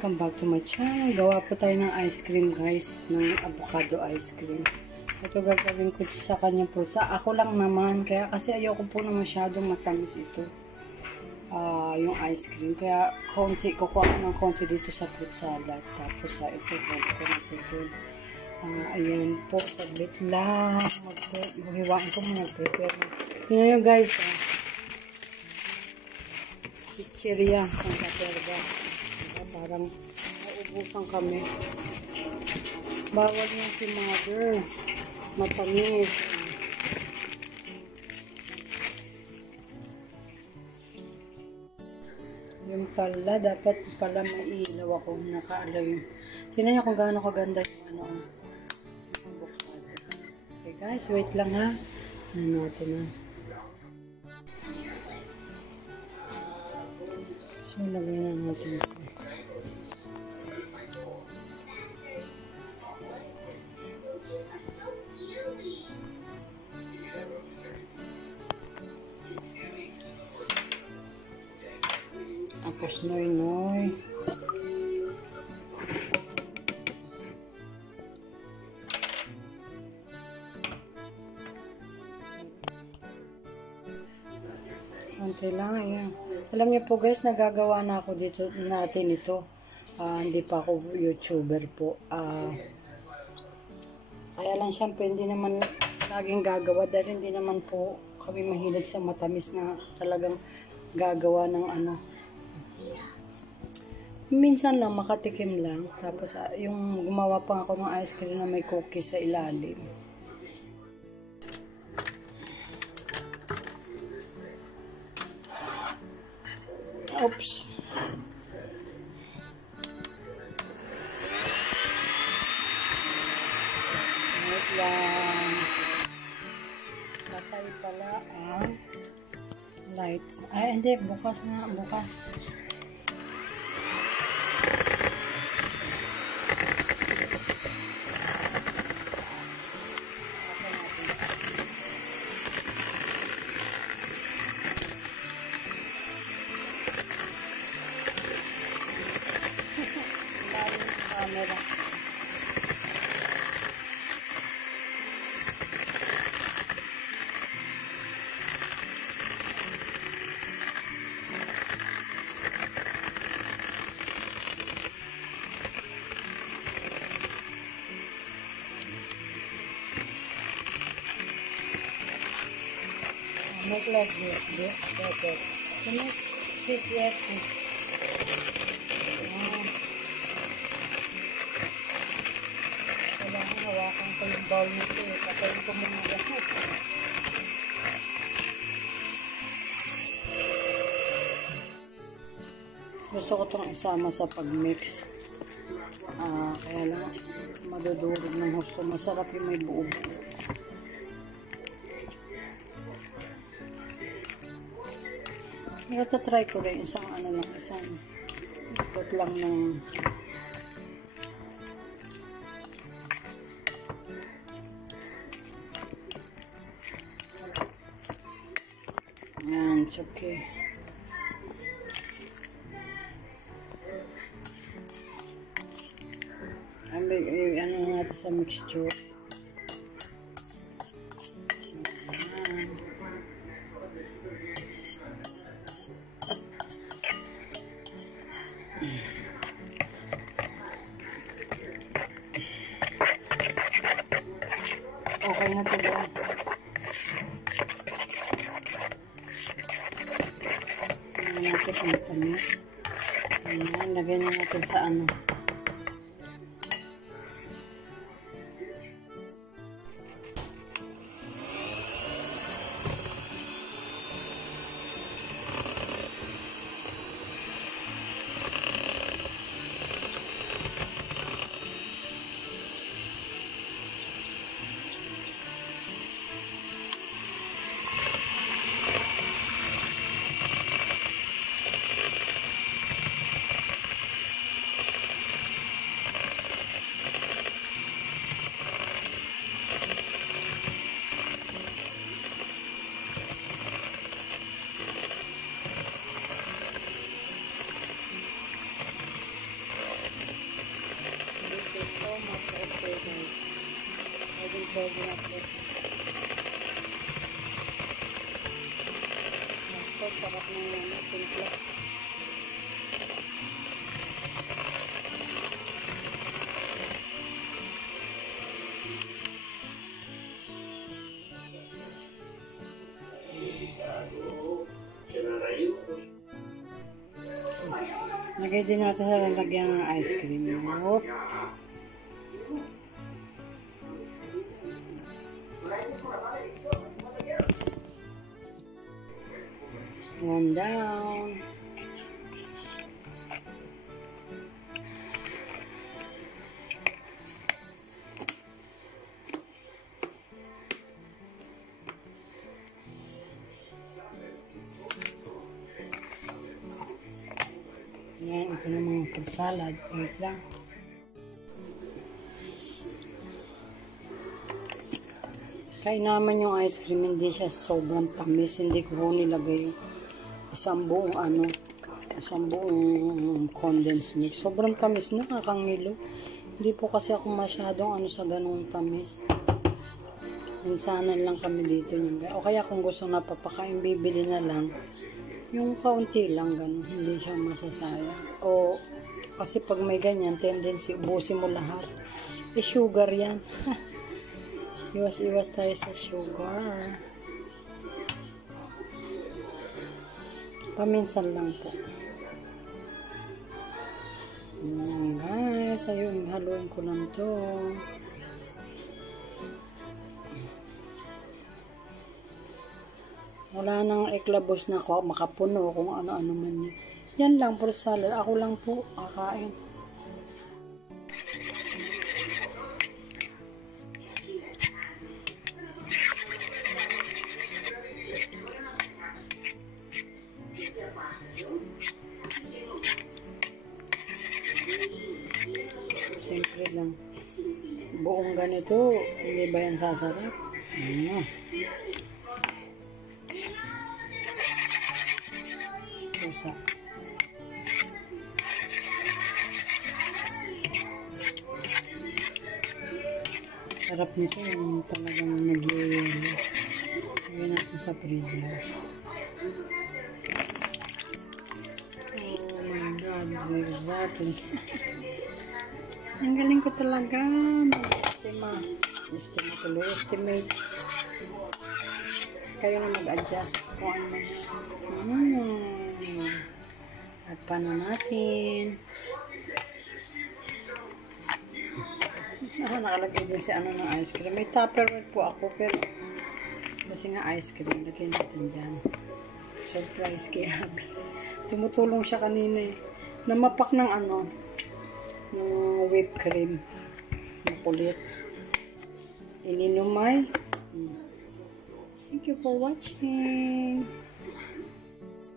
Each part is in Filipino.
Welcome back to my channel. Gawa po tayo ng ice cream guys, ng avocado ice cream. Ito gagawin ko sa kanyang fruits. Ako lang naman, kaya kasi ayoko po na masyadong matamis ito. Yung ice cream. Kaya kukuha ko ng konti dito sa fruit salad. Tapos ito, ko nito doon. Ayan po, saglit lang. Maghiwain ko muna prepare. Tingnan nyo guys, chichirya, Santa Terga. Parang nauubusan kami. Bawal yan si mother. Matamis. Yung pala, dapat pala may ilaw ako. Nakaalaw yung. Tingnan nyo kung gaano kaganda yung avocado. Okay guys, wait lang ha. Ano natin na. So, lagay na natin ito. Tapos noy-noy. Konti lang, ayan. Alam niyo po guys, nagagawa na ako dito natin ito. Hindi pa ako YouTuber po. Kaya lang syempre, hindi naman laging gagawa dahil hindi naman po kami mahilig sa matamis na talagang gagawa ng ano. Minsan lang, makatikim lang. Tapos yung gumawa pa ako ng ice cream na may cookies sa ilalim. Oops. Wait lang. Patay pala ang lights. Ay, hindi. Bukas nga. Bukas. Camera. Make like this, better. To make this yet. Kailangan hawakan ko yung bowl nito eh. Patayin ko muna lahat. Gusto ko itong isama sa pag-mix. Kaya lang madudurog ng husto. Masarap yung may buo. Try ko rin isang isang ikot lang ng yan, it's okay. Ano natin sa mixture. Okay na ito ba? Lagyan natin ang tamis. Ayan, lagyan natin sa ano. pwede na po. Ito, sarap ng timpla. Lagay din natin sa lalagyan ng ice cream. Oop. One down. Yan, ito na mga fruit salad. Wait lang. Kaya naman yung ice cream, hindi siya sobrang tamis. Hindi ko nilagay isang buong condensed milk. Sobrang tamis, nakakangilo. Hindi po kasi ako masyadong sa ganung tamis. Minsanan lang kami dito. O kaya kung gusto na papakain, bibili na lang. Yung kaunti lang, ganun. Hindi siya masasayang. O, kasi pag may ganyan, tendency, ubusin mo lahat. Sugar yan. Iwas-iwas tayo sa sugar. Paminsan lang po. Yan guys. Ayun, haluin ko lang to. Wala nang eklabos na ako makapuno kung ano-ano man yun. Yan lang, fruit salad. Ako lang po kakain. Siyempre lang. Buong ganito, hindi ba yan sasarap? Pusa. Sarap nito yung talagang nag-iwala. Lagyan natin sa freezer. Oh my God, exactly. Ang galing ko talaga. Estimate. Kayo na mag-adjust kung ano man. At paano natin. Nakalagay din si ng ice cream. May Tupperware po ako, pero kasi nga ice cream, lagyan natin dyan. Surprise kay Abby. Tumutulong siya kanina eh. Namapak ng ng whipped cream. Makulit. Ininumay. Thank you for watching.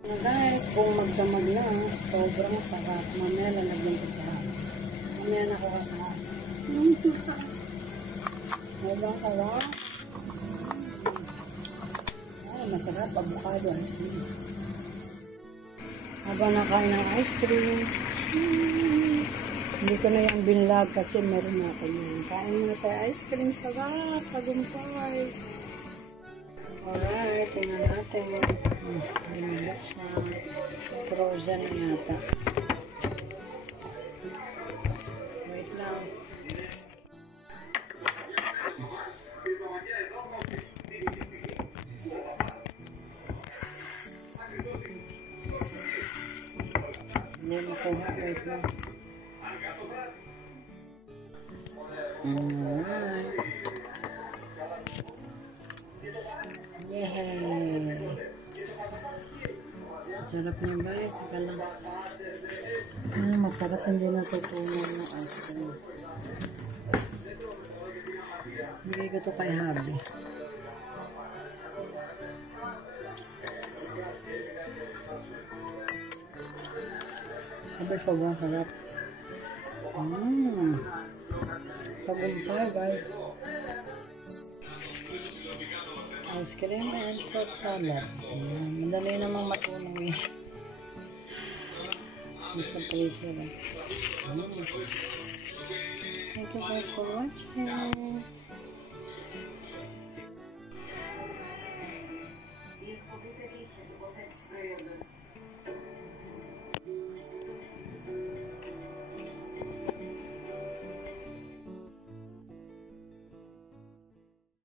Guys, kung magdamag lang, sobrang sarap. Mamaya lalagyan ko sa mamaya na ko kakain. Sobrang kawa. Ay, masarap. Avocado ice cream. Habang nakain ng ice cream, hindi ko na yung binlog kasi meron na ako yun. Kain na tayo ice cream. Sarap. Tagumpay. Alright, tingnan natin. Binubuksan. Frozen na yata. Wait lang. Hindi makuha. Wait lang. Alright. Yay! Sarap niya ba? Saka lang. Masarap hindi natutunan ng ice cream. Bigay ko ito kay Habi. Habi, sobrang sarap. Tagumpay, guys. Ice cream and fruit salad. Madali namang matunaw eh. Sa freezer. Thank you guys for watching.